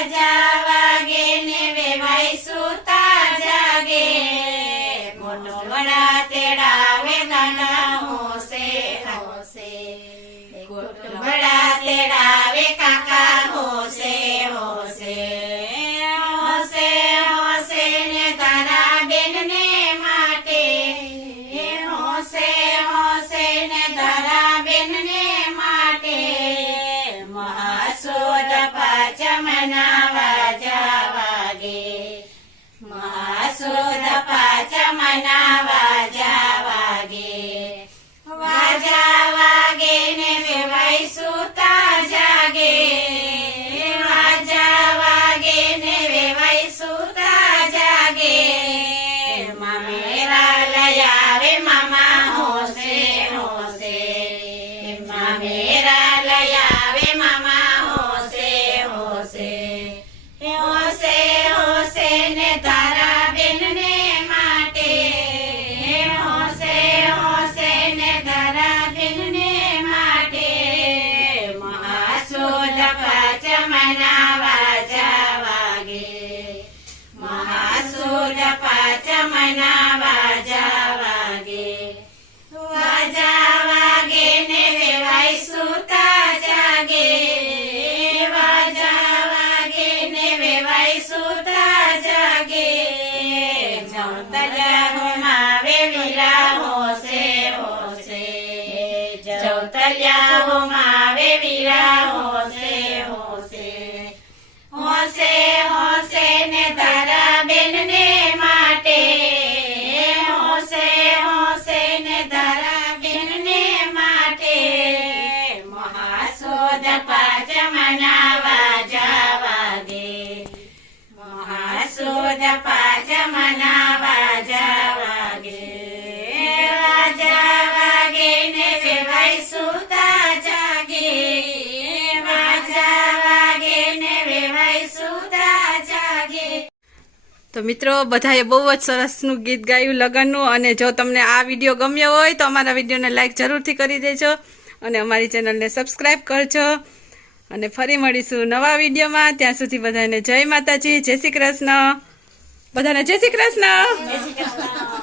વાજા વાગે ને વેવાય સુતા જાગે મોટો વડા તેડાવે ગાના હોશે હોશે મોટો વડા તેડાવે કાકા હોશે હોશે હોશે હોશે ને તારા બેન ને માટે હોશે હોશે ને તારા બેન ને માટે મહાસુદ પાંચમના વાજા વાગે મહાસુદ પાંચમના વાજા વાગે વાજા વાગે ને વેવાય સુતા જાગે વાજા વાગે ને વેવાય સુતા જાગે મામેરા લઈ આવે મામા હોશે હોશે મામેરા લઈ આવે મામા હોશે હોશે હોશે હોશે ને તારા બેન ને માટે હોશે હોશે ને તારા બેન ને માટે મહાસુદ પાંચમના વાજા વાગે મહાસુદ પાંચમના વાજા વાગે વાજા વાગે ને વેવાય સુતા જાગે વાજા વાગે ને વેવાય સુતા જાગે જવતલ્યા હોમાવે વીરા હોશે હોશે જવતલ્યા હોમાવે વીરા હોશે હોશે હોશે હોશે ને તારા બેન ને માટે હોશે હોશે ને તારા બેન ને માટે મહાસુદ પાંચમના વાજા વાગે મહાસુદ પાંચમના વાજા વાગે વાજા વાગે ને વેવાય સુતા જાગે વાજા વાગે ને વેવાય સુતા જાગે। તો મિત્રો બધાએ બહુ જ સરસનું ગીત ગાયું લગનનું, અને જો તમને આ વિડીયો ગમ્યો હોય તો અમારા વિડીયોને લાઈક જરૂરથી કરી દેજો અને અમારી ચેનલને સબસ્ક્રાઈબ કરજો, અને ફરી મળીશું નવા વિડીયોમાં। ત્યાં સુધી બધાને જય માતાજી, જય શ્રી કૃષ્ણ, બધાને જય શ્રી કૃષ્ણ।